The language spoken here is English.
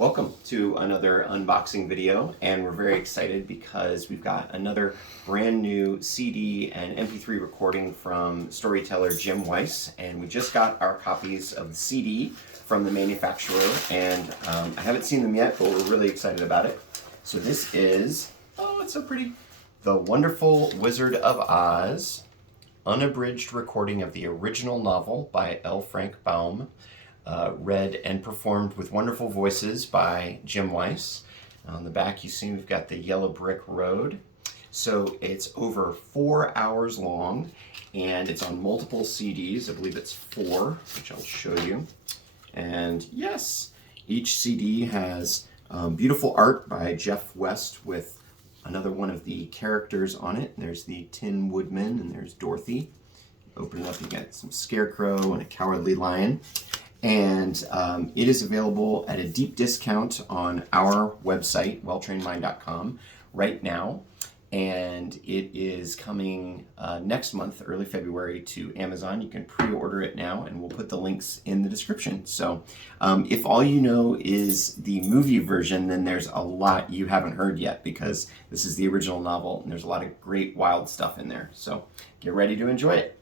Welcome to another unboxing video, and we're very excited because we've got another brand new CD and MP3 recording from storyteller Jim Weiss, and we just got our copies of the CD from the manufacturer, and I haven't seen them yet, but we're really excited about it. So this is, oh, it's so pretty, The Wonderful Wizard of Oz, unabridged recording of the original novel by L. Frank Baum. Read and performed with wonderful voices by Jim Weiss. On the back you see we've got the yellow brick road. So it's over 4 hours long and it's on multiple CDs. I believe it's 4, which I'll show you. And yes, each CD has beautiful art by Jeff West with another one of the characters on it. There's the Tin Woodman and there's Dorothy. Open it up, you get some scarecrow and a cowardly lion. And it is available at a deep discount on our website, welltrainedmind.com, right now. And it is coming next month, early February, to Amazon. You can pre-order it now, and we'll put the links in the description. So if all you know is the movie version, then there's a lot you haven't heard yet, because this is the original novel, and there's a lot of great, wild stuff in there. So get ready to enjoy it.